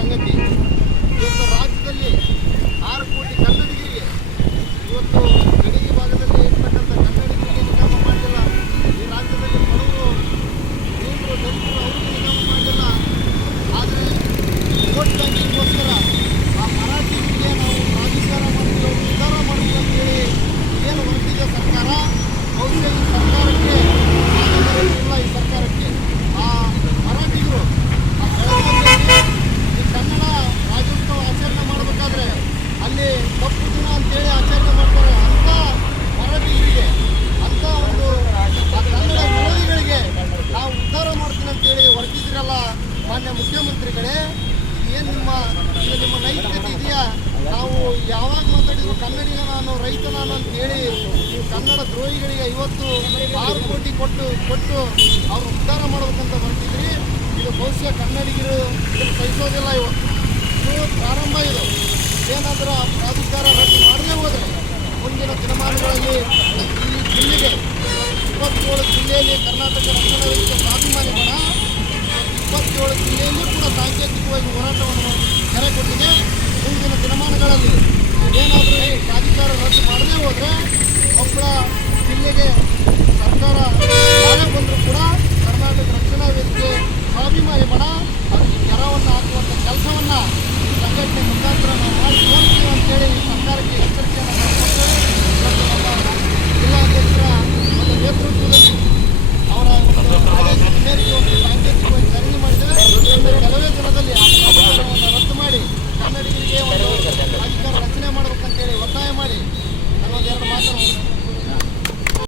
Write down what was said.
ಸಂಗತಿ. ಇವತ್ತು ರಾಜ್ಯದಲ್ಲಿ 6 ಕೋಟಿ ಕನ್ನಡಿಗರಿಗೆ ಇವತ್ತು ಗಡಿಗೆ ಭಾಗದಲ್ಲಿ ಇರ್ತಕ್ಕಂಥ ಕನ್ನಡಿಗರಿಗೆ ನಿಗಮ ಮಾಡಿಲ್ಲ. ಈ ರಾಜ್ಯದಲ್ಲಿ ಬಡವರು ದೀನರು ದಲಿತರು ಅವರಿಗೆ ನಿಗಮ ಮಾಡಿಲ್ಲ. ಆದರೆ ವೋಟ್ ಬ್ಯಾಂಕಿಗೋಸ್ಕರ ಆ ಮರಾಠಿಗೆ ನಾವು ಪ್ರಾಧಿಕಾರ ಮಾಡ್ತೀವಿ, ಉದ್ಧಾರ ಮಾಡ್ತೀವಿ ಅಂತೇಳಿ ಏನು ಹೊರಟಿದೆ ಸರ್ಕಾರ, ಬಹುಶಃ ಈ ಸರ್ಕಾರಕ್ಕೆ ಇಲ್ಲ. ಈ ಸರ್ಕಾರಕ್ಕೆ ಆ ಮರಾಠಿಗರು ಆ ಬೆಳಗಾವಿಯಲ್ಲಿ ಈ ಕನ್ನಡ ರಾಜ್ಯೋತ್ಸವ ಆಚರಣೆ ಮಾಡಬೇಕಾದ್ರೆ ಅಲ್ಲಿ ಕಪ್ಪು ದಿನ ಅಂತೇಳಿ ಆಚರಣೆ ಮಾಡ್ತಾರೆ. ಅಂಥ ಮರಾಠಿಗರಿಗೆ, ಅಂಥ ಒಂದು ಆ ಕನ್ನಡ ವಿರೋಧಿಗಳಿಗೆ ನಾವು ಉದ್ಧಾರ ಮಾಡ್ತೀನಿ ಅಂತೇಳಿ ಹೊರಟಿದ್ದೀರಲ್ಲ ಮಾನ್ಯ ಮುಖ್ಯಮಂತ್ರಿಗಳೇ, ಏನು ನಿಮ್ಮ ನೈತಿಕತೆ ಇದೆಯಾ? ನಾವು ಯಾವಾಗ ಮಾತಾಡಿದ್ರು ಕನ್ನಡಿಗ ನಾನು, ರೈತ ನಾನು ಅಂತೇಳಿ ನೀವು ಕನ್ನಡ ದ್ರೋಹಿಗಳಿಗೆ 56 ಕೋಟಿ ಕೊಟ್ಟು ಅವ್ರು ಉದ್ಧಾರ ಮಾಡ್ಬೇಕಂತ ಹೊರಟಿದ್ರಿ. ಇದು ಬಹುಶಃ ಕನ್ನಡಿಗರು ಇದನ್ನು ಸಹಿಸೋದಿಲ್ಲ. ಇದು ಪ್ರಾರಂಭ. ಇದು ಏನಾದರೂ ಆ ಪ್ರಾಧಿಕಾರ ರದ್ದು ಮಾಡದೇ ಹೋದರೆ ಮುಂದಿನ ದಿನಮಾನಗಳಲ್ಲಿ ಈ ಜಿಲ್ಲೆಗೆ 27 ಜಿಲ್ಲೆಯಲ್ಲಿ ಕರ್ನಾಟಕ ರಕ್ಷಣಾ ವೇದಿಕೆ ಸ್ವಾಭಿಮಾನಿ ಬಣ 27 ಜಿಲ್ಲೆಯಲ್ಲೂ ಕೂಡ ಸಾಂಕೇತಿಕವಾಗಿ ಹೋರಾಟವನ್ನು ಕರೆ ಕೊಟ್ಟಿದೆ. ಮುಂದಿನ ದಿನಮಾನಗಳಲ್ಲಿ ಏನಾದರೂ ಈ ಪ್ರಾಧಿಕಾರ ರದ್ದು ಮಾಡದೇ ಹೋದರೆ ಕೊಪ್ಪಳ ಜಿಲ್ಲೆಗೆ ಸರ್ಕಾರ ಯಾರೇ ಬಂದರೂ ಕೂಡ